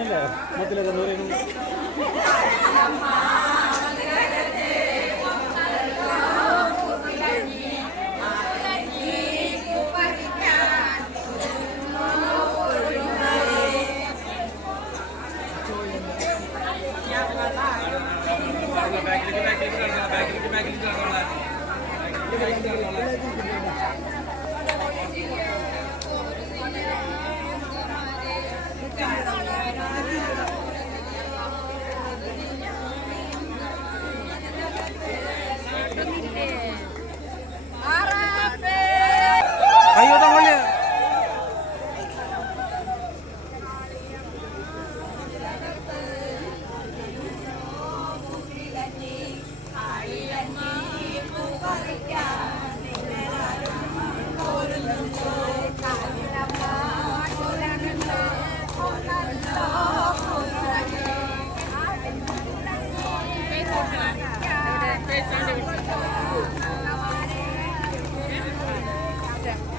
പറഞ്ഞില്ലേ മൊത്തത്തിലൊക്കെ നൂറിനും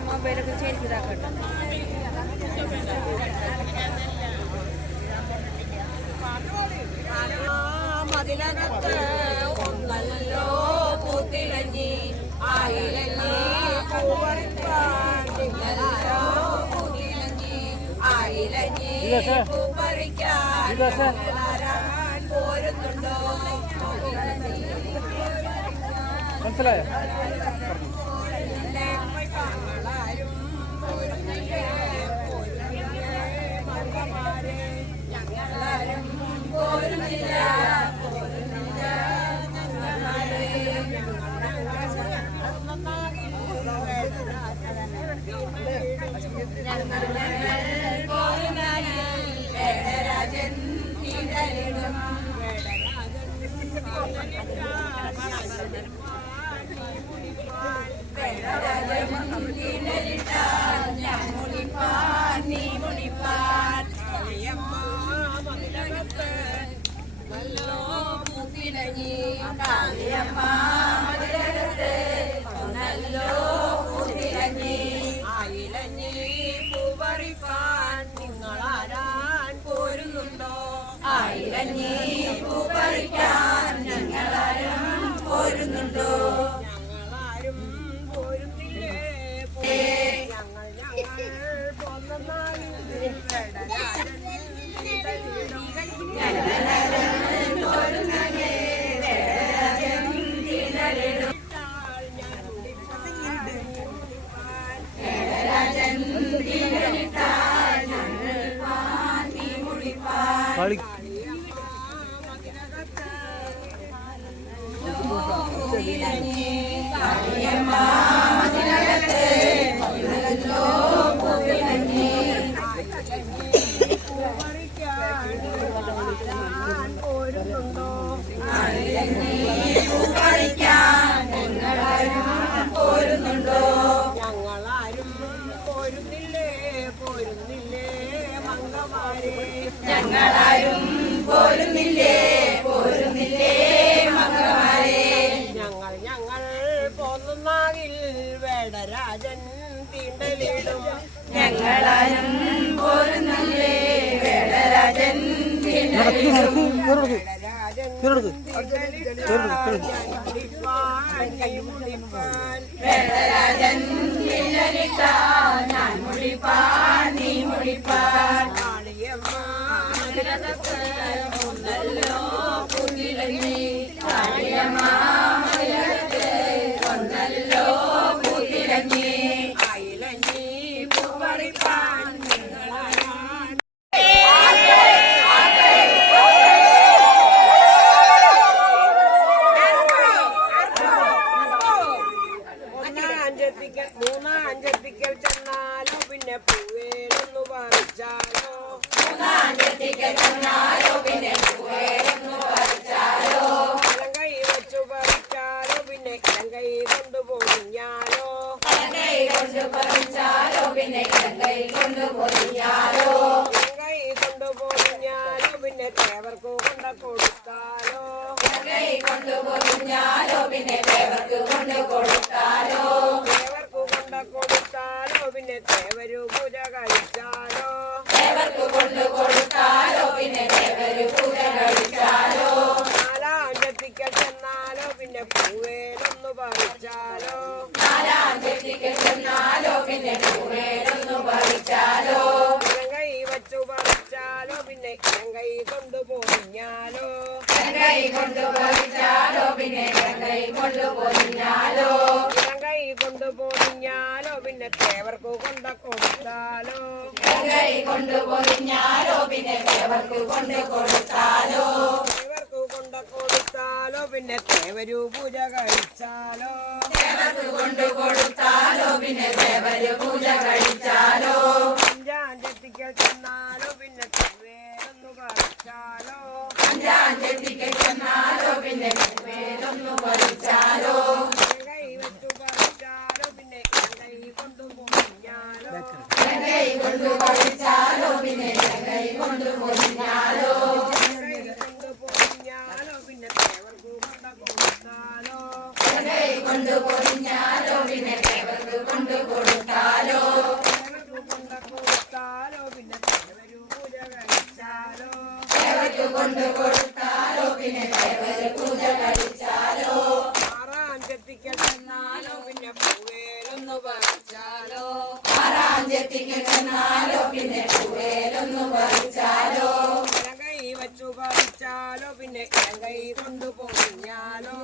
മൊബൈലൊക്കെ ചേഞ്ച് ഇതാക്കട്ടെ. മതിലകത്ത് ഒന്നല്ലോ പൂത്തിളഞ്ഞി ആയിരഞ്ഞി പൂവറിക്കാൻ പൂത്തിളഞ്ഞി ആയിരഞ്ഞി പൂപ്പറിക്കാൻ പോരുന്നുണ്ടോ? മനസ്സിലായോ? നിങ്ങളാരാൻ പോരുന്നുണ്ടോ? ആയിരഞ്ഞി പൂപ്പറിക്കാൻ ഞങ്ങളാരും പോരുന്നുണ്ടോ? ഞങ്ങളാരും പോരുന്നില്ലേ? ഞങ്ങൾ പോന്നാലും കളി പോരുന്നുണ്ടോ? ഞങ്ങളാരും പോരുന്നില്ലേ? പോരുന്നില്ലേ മംഗമാരെ? ഞങ്ങളാരും പോരുന്നില്ലേ? പോരുന്നില്ലേ മംഗമാരെ? ഞങ്ങൾ പോന്നുന്നാകിൽ വേടരാജൻ തീണ്ടലിടും. ഞങ്ങളാരും പോരുന്നില്ലേ? വേടരാജൻ തീണ്ടലിടും. വേടരാജൻ തീണ്ടലിട്ടാൽ ഞാൻ മുടിപ്പാൻ നീ മുടിപ്പാൻ. കാളിയമ്മ മതിലകത്ത് ഒന്നല്ലോ പൂത്തിളഞ്ഞി കാളിയമ്മ മതിലകത്ത് ഒന്നല്ലോ പൂത്തിളഞ്ഞി ആയിലഞ്ഞി പൂപ്പറിക്കാൻ നിങ്ങളാരാൻ മൂന്നാഞ്ചത്തിക്കൽ ചെന്നാലോ പിന്നെ പൂവേലൊന്നു പറിച്ചാലോ? മൂന്നാഞ്ചത്തിക്കൽ ചെന്നാലോ പിന്നെ പൂവേലൊന്നു പറിച്ചാലോ? ഇലങ്കൈ വെച്ചു പറിച്ചാലോ പിന്നെ ഇലങ്കൈ കൊണ്ടുപോയിഞ്ഞാലോ? ഇലങ്കൈ കൊണ്ട് പറിച്ചാലോ പിന്നെ ഇലങ്കൈ കൊണ്ടുപോയിഞ്ഞാലോ? ഇലങ്കൈ കൊണ്ടുപോയിഞ്ഞാലോ പിന്നെ തേവർക്ക് കൊണ്ട കൊടുത്താലോ? ഇലങ്കൈ കൊണ്ടുപോയിഞ്ഞാലോ പിന്നെ തേവർക്ക് കൊണ്ട് കൊടുത്താലോ? തേവർക്ക് കൊണ്ട കൊടുത്താലോ പിന്നെ തേവരു പൂജ കഴിച്ചാലോ? ദേവർക്ക് കൊണ്ടു കൊടുത്താലോ പിന്നെ ദേവര് പൂജ കഴിച്ചാലോ നാലാഞ്ചത്തിക്കൽ ചെന്നാലോ പിന്നെ പൂവേലൊന്നു പറിച്ചാലോ നാലാഞ്ചത്തിക്ക് ചെന്നാലോ പിന്നെ പൂവേലൊന്നു പറിച്ചാലോ ഇലങ്കൈ വച്ചു പറിച്ചാലോ പിന്നെ ഇലങ്കൈ കൊണ്ടു പൊതിഞ്ഞാലോ കൈ കൊണ്ട് പറിച്ചാലോ പിന്നെ കൈ കൊണ്ട് പൊതിഞ്ഞാലോ ഇലങ്കൈ കൊണ്ടു പൊതിഞ്ഞാലോ പിന്നെ തേവർക്ക് കൊണ്ട കൊടുത്താലോ കൈ കൊണ്ട് പൊതിഞ്ഞാലോ പിന്നെ ദേവർക്ക് കൊണ്ട് കൊടുത്താലോ തേവർക്ക് കൊണ്ട കൊടുത്താലോ പിന്നെ തേവരു പൂജ കഴിച്ചാലോ ദേവർക്ക് കൊണ്ട് കൊടുത്താലോ പിന്നെ ദേവര് പൂജ കഴിച്ചാലോ അഞ്ചാഞ്ചത്തിക്കൽ ചെന്നാലോ പിന്നെ തേവേലൊന്നു പറിച്ചാലോ അഞ്ചാഞ്ചത്തിക്ക് ചെന്നാലോ പിന്നെ വേലൊന്നു പറിച്ചാലോ ഇലങ്കൈ വെച്ചു പറിച്ചാലോ പിന്നെ ഇലങ്കൈ കൊണ്ടു പൊതിഞ്ഞാലോ കൈ കൊണ്ട് പറിച്ചാലോ പിന്നെ കൈ കൊണ്ട് പൊതിഞ്ഞാലോ ഇലങ്കൈ കൊണ്ടു പൊതിഞ്ഞാലോ പിന്നെ തേവർക്ക് കൊണ്ട കൊടുത്താലോ കൈ കൊണ്ട് പൊതിഞ്ഞാലോ പിന്നെ ദേവർക്ക് കൊണ്ട് കൊടുത്താലോ തേവർക്ക് കൊണ്ട കൊടുത്താലോ പിന്നെ തേവരു പൂജ കഴിച്ചാലോ ദേവർക്ക് കൊണ്ട് കൊടുത്താലോ പിന്നെ ദേവര് പൂജ കഴിച്ചാലോ ആറാഞ്ചത്തിക്കൽ ചെന്നാലോ പിന്നെ പൂവേലൊന്നു പറിച്ചാലോ ആറാഞ്ചത്തിക്ക് ചെന്നാലോ പിന്നെ പൂവേലൊന്നു പറിച്ചാലോ ഇലങ്കൈ വച്ചു പറിച്ചാലോ പിന്നെ ഇലങ്കൈ കൊണ്ടു പൊതിഞ്ഞാലോ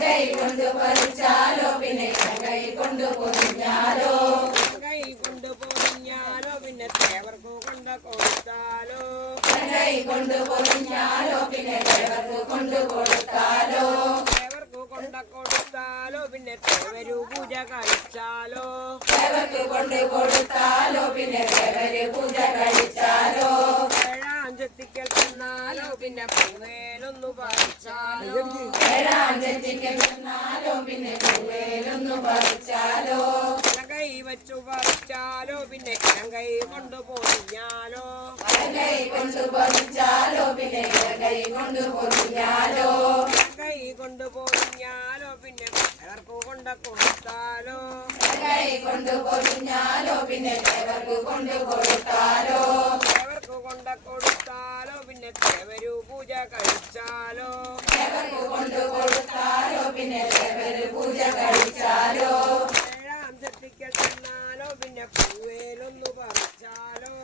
കൈ കൊണ്ട് പറിച്ചാലോ പിന്നെ കൈ കൊണ്ട് പൊതിഞ്ഞാലോ ഇലങ്കൈ കൊണ്ടു പൊതിഞ്ഞാലോ പിന്നെ തേവർക്ക് കൊണ്ട കൊടുത്താലോ കൈ കൊണ്ട് പൊതിഞ്ഞാലോ പിന്നെ ദേവർക്ക് കൊണ്ട് കൊടുത്താലോ തേവർക്ക് കൊണ്ട കൊടുത്താലോ പിന്നെ തേവരു പൂജ കഴിച്ചാലോ ദേവർക്ക് കൊണ്ട് കൊടുത്താലോ പിന്നെ ദേവര് പൂജ കഴിച്ചാലോ ഏഴാഞ്ചത്തിക്കൽ ചെന്നാലോ പിന്നെ പൂവേലൊന്നു പറിച്ചാലോ ഏഴാഞ്ചത്തിക്ക് ചെന്നാലോ പിന്നെ പൂവേലൊന്നു പറിച്ചാലോ ഇലങ്കൈ വച്ചു പറിച്ചാലോ പിന്നെ ഇലങ്കൈ കൊണ്ടു പൊതിഞ്ഞാലോ കൈ കൊണ്ട് പറിച്ചാലോ പിന്നെ കൈ കൊണ്ട് പൊതിഞ്ഞാലോ ഇലങ്കൈ കൊണ്ടു പൊതിഞ്ഞാലോ പിന്നെ അവർക്ക് കൊണ്ട കൊടുത്താലോ കൈ കൊണ്ട് പൊതിഞ്ഞാലോ പിന്നെ ദേവർക്ക് കൊണ്ട് കൊടുത്താലോ തേവർക്ക് കൊണ്ട കൊടുത്താലോ പിന്നെ തേവരു പൂജ കഴിച്ചാലോ ദേവർക്ക് കൊണ്ട് കൊടുത്താലോ പിന്നെ ദേവര് പൂജ കഴിച്ചാലോ ഏഴാഞ്ചത്തിക്കൽ ചെന്നാലോ പിന്നെ പൂവേലൊന്നു പറിച്ചാലോ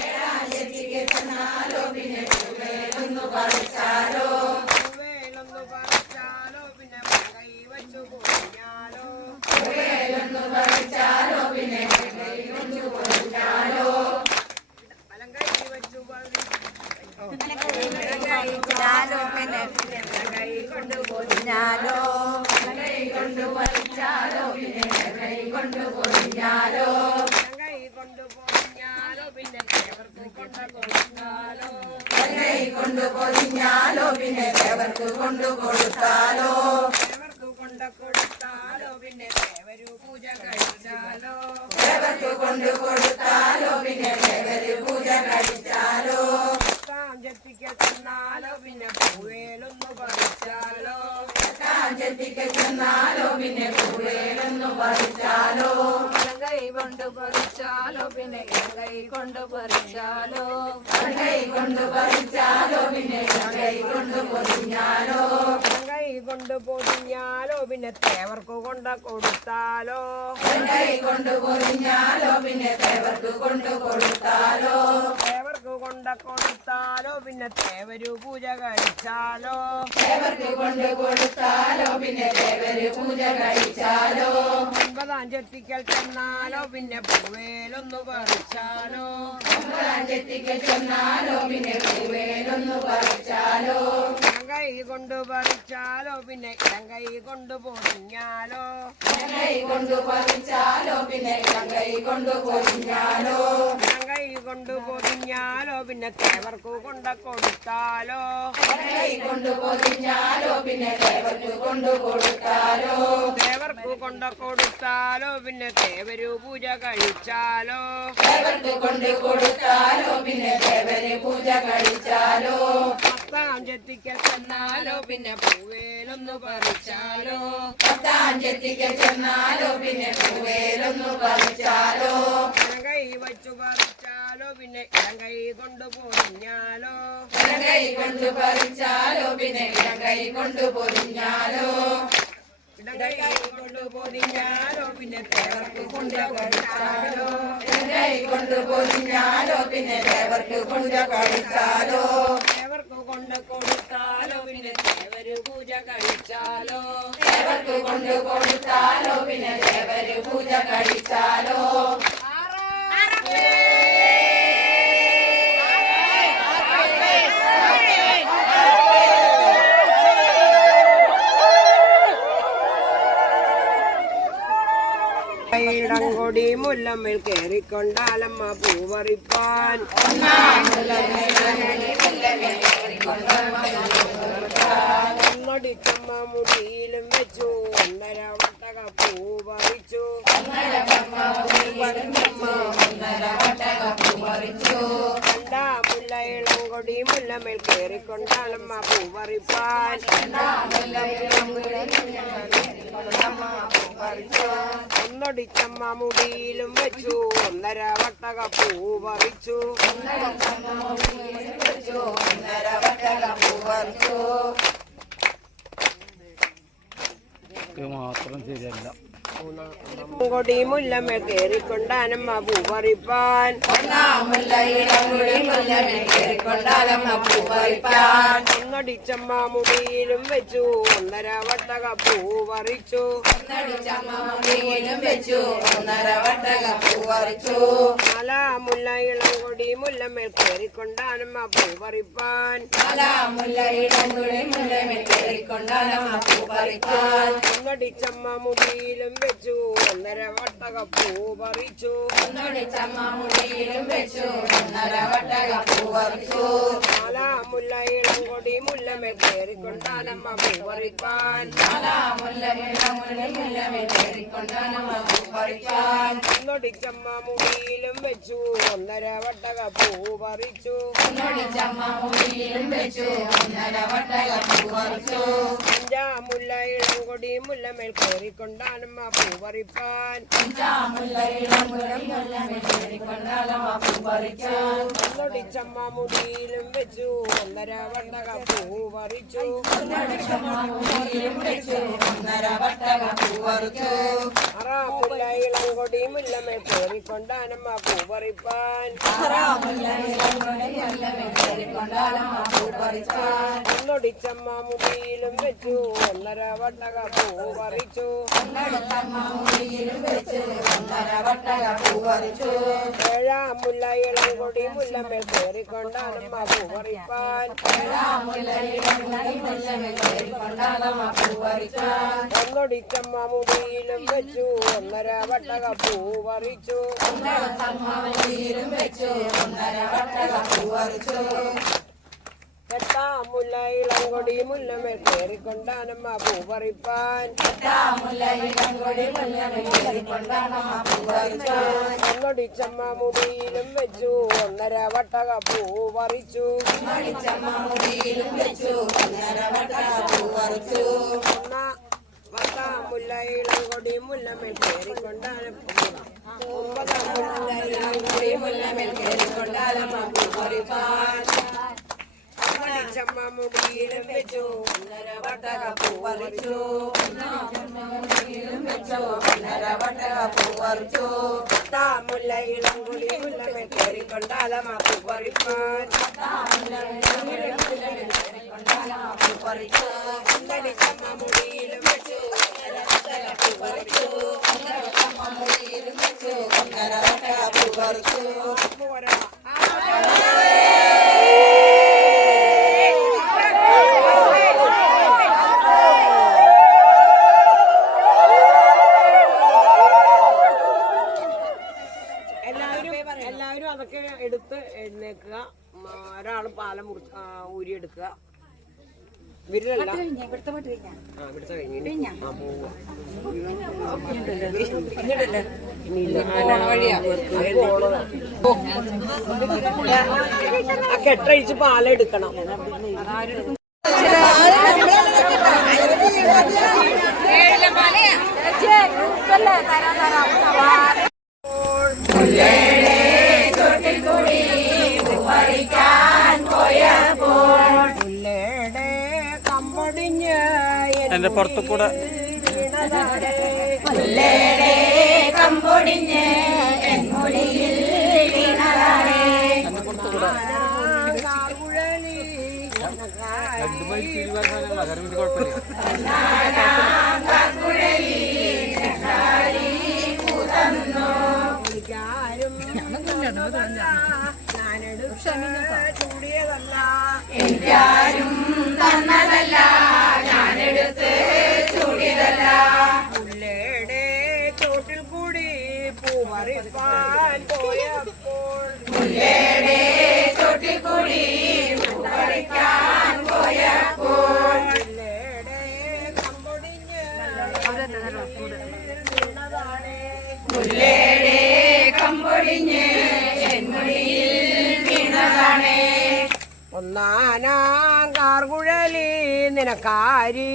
ഏഴാഞ്ചത്തിക്ക് ചെന്നാലോ പിന്നെ പൂവേലൊന്നു പറിച്ചാലോ പൂവേലൊന്നു പറിച്ചാലോ പിന്നെ കൈ വച്ചു പൊതിഞ്ഞാലോ പൂവേലൊന്നു പറിച്ചാലോ പിന്നെ കൈ കൊണ്ട് പൊതിഞ്ഞാലോ അലങ്കൈ വച്ചു ഞാനോ പിന്നെ കൈ കൊണ്ട് പൊതിഞ്ഞാലോ കൈ കൊണ്ട് പറിച്ചാലോ പിന്നെ കൈ കൊണ്ട് പൊതിഞ്ഞാലോ കൈ കൊണ്ടു പൊതിഞ്ഞാലോ പിന്നെ തേവർക്ക് കൊണ്ട കൊടുത്താലോ കൈ കൊണ്ട് പൊതിഞ്ഞാലോ പിന്നെ ദേവർക്ക് കൊണ്ട് കൊടുത്താലോ തേവർക്ക് കൊണ്ട കൊടുത്താലോ പിന്നെ തേവരു പൂജ കഴിച്ചാലോ ദേവർക്ക് കൊണ്ട് കൊടുത്താലോ പിന്നെ ദേവര് പൂജ കഴിച്ചാലോ പത്താഞ്ചത്തിക്കൽ ചെന്നാലോ പിന്നെ പൂവേലൊന്നു പറിച്ചാലോ അഞ്ചത്തിക്ക് ചെന്നാലോ പിന്നെ പൂവേലൊന്നു പറിച്ചാലോ കൈ കൊണ്ട് പറിച്ചാലോ പിന്നെ കൈ കൊണ്ട് പറിച്ചാലോ കൈ കൊണ്ട് പറിച്ചാലോ പിന്നെ കൈ കൊണ്ട് പൊതിഞ്ഞാലോ കൈ കൊണ്ട് പൊതിഞ്ഞാലോ പിന്നെ തേവർക്ക് കൊണ്ട കൊടുത്താലോ കൈ കൊണ്ട് പൊതിഞ്ഞാലോ പിന്നെ ദേവർക്ക് കൊണ്ട് കൊടുത്താലോ തേവർക്ക് കൊണ്ട കൊടുത്താലോ പിന്നെ തേവരു പൂജ കഴിച്ചാലോ ദേവർക്ക് കൊണ്ട് കൊടുത്താലോ പിന്നെ ദേവര് പൂജ കഴിച്ചാലോ ഒൻപതാഞ്ചത്തിക്കൽ ചെന്നാലോ പിന്നെ പൂവേലൊന്നു പറിച്ചാലോ അഞ്ചത്തിക്ക് ചെന്നാലോ പിന്നെ പൂവേലൊന്നു പറിച്ചാലോ കൈ കൊണ്ട് പറിച്ചാലോ പിന്നെ ഇലങ്കൈ കൊണ്ട് പൊതിഞ്ഞാലോ കൈ കൊണ്ട് പറിച്ചാലോ പിന്നെ കൈ കൊണ്ട് പൊതിഞ്ഞാലോ കൈ കൊണ്ട് പൊതിഞ്ഞാലോ പിന്നെ തേവർക്ക് കൊണ്ട കൊടുത്താലോ കൈ കൊണ്ട് പൊതിഞ്ഞാലോ പിന്നെ ദേവർക്ക് കൊണ്ട് കൊടുത്താലോ തേവർക്ക് കൊണ്ട കൊടുത്താലോ പിന്നെ തേവരു പൂജ കഴിച്ചാലോ ദേവർക്ക് കൊണ്ട് കൊടുത്താലോ പിന്നെ ദേവര് പൂജ കഴിച്ചാലോ പത്താഞ്ചത്തിക്കൽ ചെന്നാലോ പിന്നെ പൂവേലൊന്നു പറിച്ചാലോ പത്താഞ്ചത്തിക്ക് ചെന്നാലോ പിന്നെ പൂവേലൊന്നു പറിച്ചാലോ കൈ വച്ചു പറിച്ചാലോ പിന്നെ ഇടം കൈ കൊണ്ട് പൊതിഞ്ഞാലോ ഇടങ്കൈ കൊണ്ട് പറിച്ചാലോ പിന്നെ ഇടങ്കൈ കൊണ്ട് പൊതിഞ്ഞാലോ ഇടം കൈ കൊണ്ട് പൊതിഞ്ഞാലോ പിന്നെ തേവർക്ക് കുണ്ട കഴിച്ചാലോ ഇടങ്കൈ കൊണ്ട് പൊതിഞ്ഞാലോ പിന്നെ ദേവർക്ക് കൊണ്ട് കഴിച്ചാലോ തേവർക്ക് കൊണ്ട് കൊടുത്താലോ പിന്നെ തേവര് പൂജ കഴിച്ചാലോ ദേവർക്ക് കൊണ്ട് കൊടുത്താലോ പിന്നെ ദേവര് പൂജ കഴിച്ചാലോ ഇടംകൊടി മുല്ലമ്മൽ കേറിക്കൊണ്ടാലമ്മ പൂവറിപ്പാൻ ഒന്നടിച്ചമ്മ മുടിയിലും വെച്ചു ഒന്നര വട്ടക പൂവറിച്ചു കണ്ടാ മുല്ല ഇളംകൊടി മുല്ലമ്മൽ കേറിക്കൊണ്ടാലമ്മ പൂവറിപ്പാൻ ഒന്നടിച്ചമ്മ മുടിയിലും വെച്ചു ഒന്നര വട്ടക പൂവറിച്ചു മാത്രം ശരിയല്ല. കൊടി മുല്ലമ്മ കേറിക്കൊണ്ടാനമ്മ പൂവറിപ്പാൻ ഒന്നടിച്ചമ്മ മുടിയിലും വെച്ചു ഒന്നര വട്ടക പൂവറിച്ചു മല മുല്ല ഇളംകൊടി മുല്ലമ്മ കേറിക്കൊണ്ടാനമ്മ പൂവറിപ്പാൻ ഒന്നടിച്ചമ്മ മുടിയിലും വെച്ചു ഒന്നര വട്ടക പൂവറിച്ചു മല മുല്ല ഇളംകൊടി മുല്ലമ്മ കേറിക്കൊണ്ടാനമ്മ പൂവറിപ്പാൻ ഒന്നടിച്ചമ്മ മുടിയിലും വെച്ചു ഒന്നര വട്ടക പൂവറിച്ചു മുല്ല ഇളംകൊടി മുല്ലമേൽ കേറിക്കൊണ്ടാനമ്മ പൂവറിപ്പാൻ ഒന്നടിച്ചമ്മ മുടിയിലും വെച്ചു ഒന്നര വട്ടക പൂവറിച്ചു മുല്ല ഇളംകൊടി മുല്ലമേൽ കേറിക്കൊണ്ടാനമ്മ പൂവറിപ്പാൻ ഒന്നടിച്ചമ്മ മുടിയിലും വെച്ചു ഒന്നര വട്ടക പൂവറിച്ചു ഏഴാം മുല്ല ഇളംകൊടി മുല്ലമേൽ കേറിക്കൊണ്ടാനമ്മ പൂവറിപ്പാൻ ഒന്നടിച്ചമ്മ മുടിയിലും വെച്ചു ഒന്നര വട്ടക പൂവറിച്ചു എട്ടാം മുല്ല ഇളംകൊടി മുല്ലമേൽ കേറിക്കൊണ്ടാനമ്മ പൂവറിപ്പാൻ ഒന്നടിച്ചമ്മ മുടിയിലും വെച്ചു ഒന്നര വട്ടക പൂവറിച്ചു പത്താം മുല്ല ഇളംകൊടി മുല്ലമേൽ കേറിക്കൊണ്ടാനമ്മ ഒന്നടിച്ചമ്മ മുടിയിലും വെച്ചു ഒന്നര വട്ടക പൂവറിച്ചു പത്താം മുല്ല ഇളംകൊടി മുല്ലമേൽ കേറിക്കൊണ്ടാലമ്മ പൂവറിപ്പാൻ ഒന്നടിച്ചമ്മ മുടിയിലും വെച്ചു പോരാ എല്ലാവരും അതൊക്കെ എടുത്ത് എഴുന്നേക്കുക. ഒരാള് പാലം ഊരിയെടുക്കുക. വിരലല്ല ഇവിടുത്തെ കഴിഞ്ഞു ആ കെട്ടഴിച്ച് പാലെടുക്കണം. ചോട്ടിൽ കൂടി എന്റെ പുറത്തു കൂടെ മുല്ലേടെ കമ്പൊടിഞ്ഞ് എൻമുടിയിൽ വീണതാണേ. എന്റെ പുറത്തു കൂടെ എനിക്കാരും തന്നതല്ല, ഞാനെടുത്ത് ചൂടിയതല്ല. മുല്ലയുടെ ചോട്ടിൽ കൂടി പൂവറിപ്പാൻ പോയപ്പോൾ മുല്ലേടെ ചോട്ടിൽ കൂടി പറിക്കാൻ പോയപ്പോൾ മുല്ലയുടെ കമ്പൊടിഞ്ഞ് വീണതാണേ. മുല്ലേടെ കമ്പൊടിഞ്ഞ് എൻമുടിയിൽ വീണതാണേ. ഒന്നാനാം കാർകുഴലി നിനക്കാരി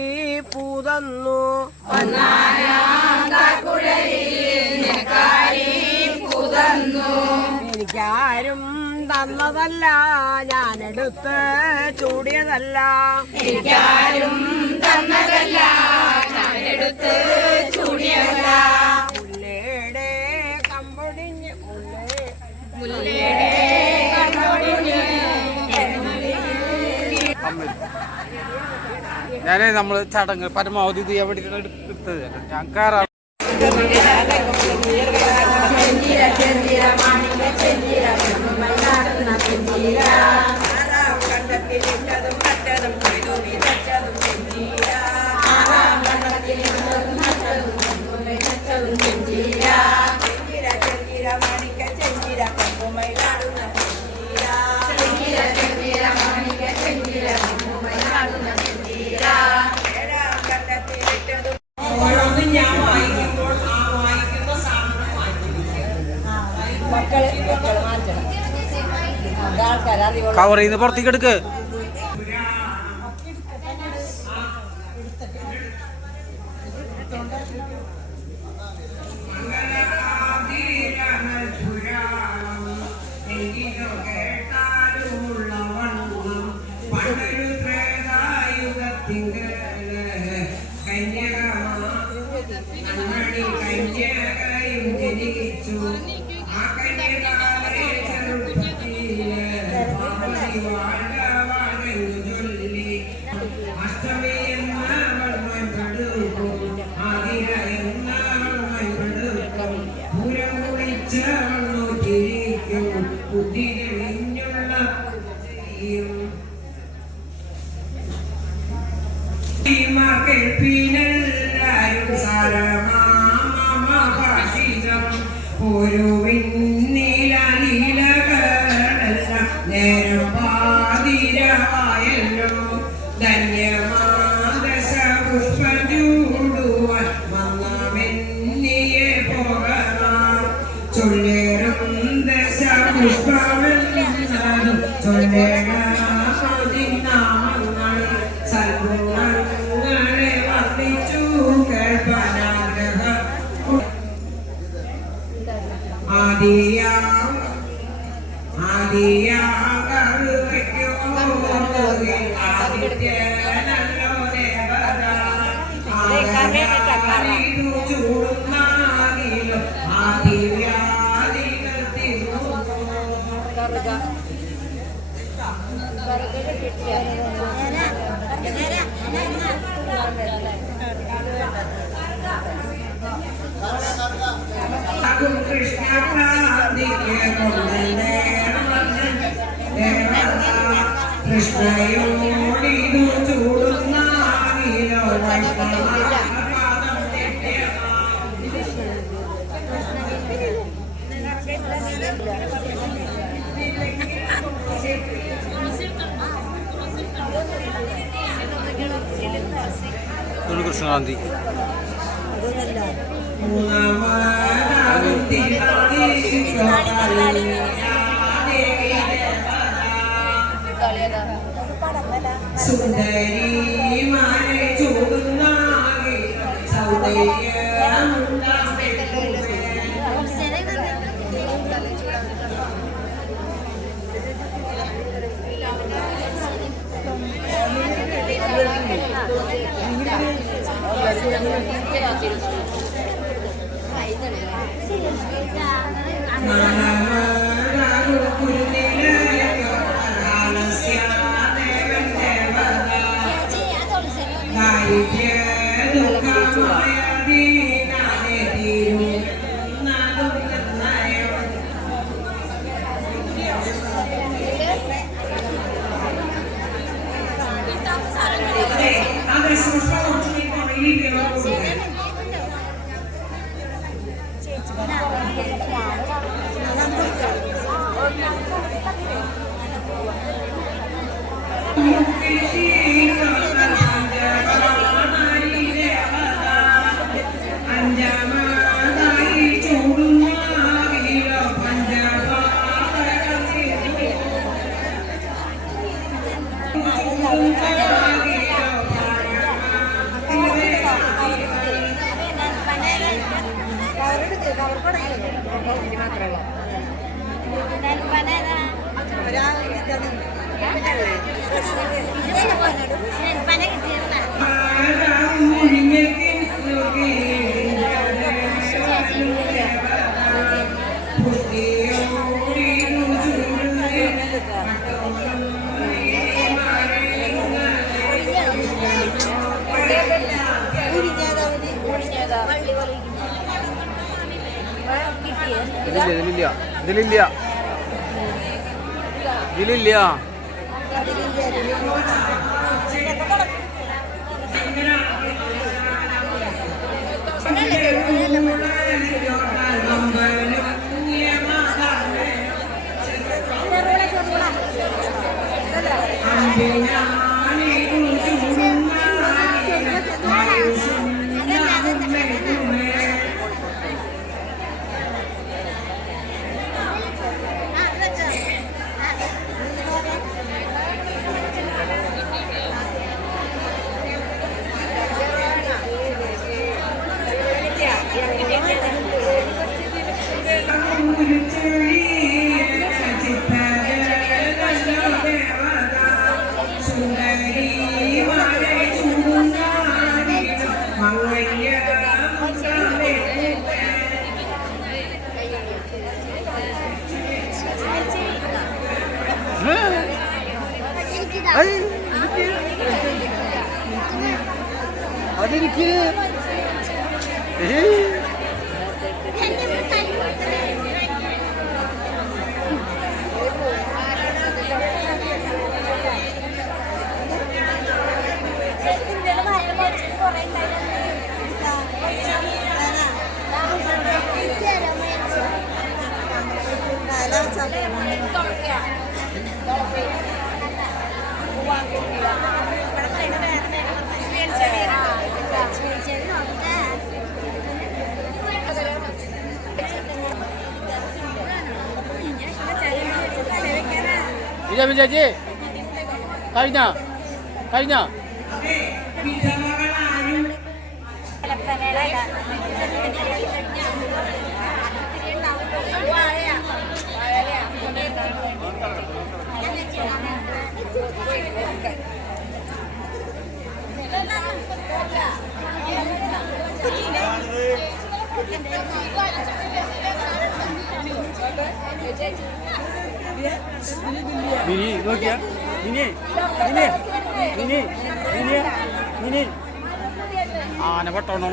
പൂതന്നു. ഒന്നാനാം കാർക്കുഴലിൽ നിനക്കാരി പുതന്നു. എനിക്കാരും തന്നതല്ല, ഞാനെടുത്ത് ചൂടിയതല്ല. എനിക്കാരും തന്നതല്ല, ഞാനെടുത്ത് ചൂടിയതല്ല. മുല്ലയുടെ കമ്പൊടിഞ്ഞ് മുല്ലേടെ കമ്പൊടിഞ്ഞ് ഞാനേ നമ്മള് ചടങ്ങ് പരമാവധി ഇത് എവിടെ എടുത്തത് ഞാൻ കയറാം. ഓരോന്നും ഞാൻ വായിക്കുമ്പോൾ ആ വായിക്കുന്ന സാധനം മാറ്റണം. കവർ ചെയ്യുന്ന പുറത്തേക്ക് എടുക്ക്. ഒരു നേരം പാതിരായല്ലോ ധന്യമാദശ പുഷ്പം ചൂടുവാൻ വന്നമെന്നിയെ പോകണം ചൊല്ലേറും ദശ പുഷ്പമെന്നാലും ചൊല്ലേനാമങ്ങൾ സൽഗുണങ്ങളെ വർദ്ധിച്ചു കേൾപ്പനാഗ്രഹം കൃഷ്ണ കൃഷ്ണയോടിതു ചൂടുന്നാകിലോ കൃഷ്ണകാന്തി സുന്ദരി മാരെ ചൂടുന്നാകെ സൗന്ദര്യമുണ്ടാ ഇതിലില്ല അതെനിക്ക് ഇജാബിൻ ചേച്ചി കഴിഞ്ഞ മിനി നോക്കിയാ മിനി ആന പട്ടോണോ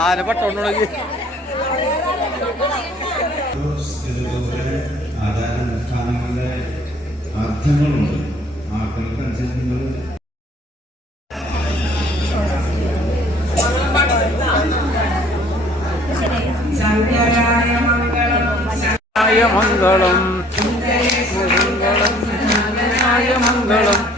ആന പട്ടോണോ ആചാരാനുഷ്ഠാനങ്ങളുടെ അർത്ഥങ്ങളുണ്ട് ആൾക്കൾക്കനുസരിച്ച് നിങ്ങൾ മംഗളം മംഗളം മംഗളം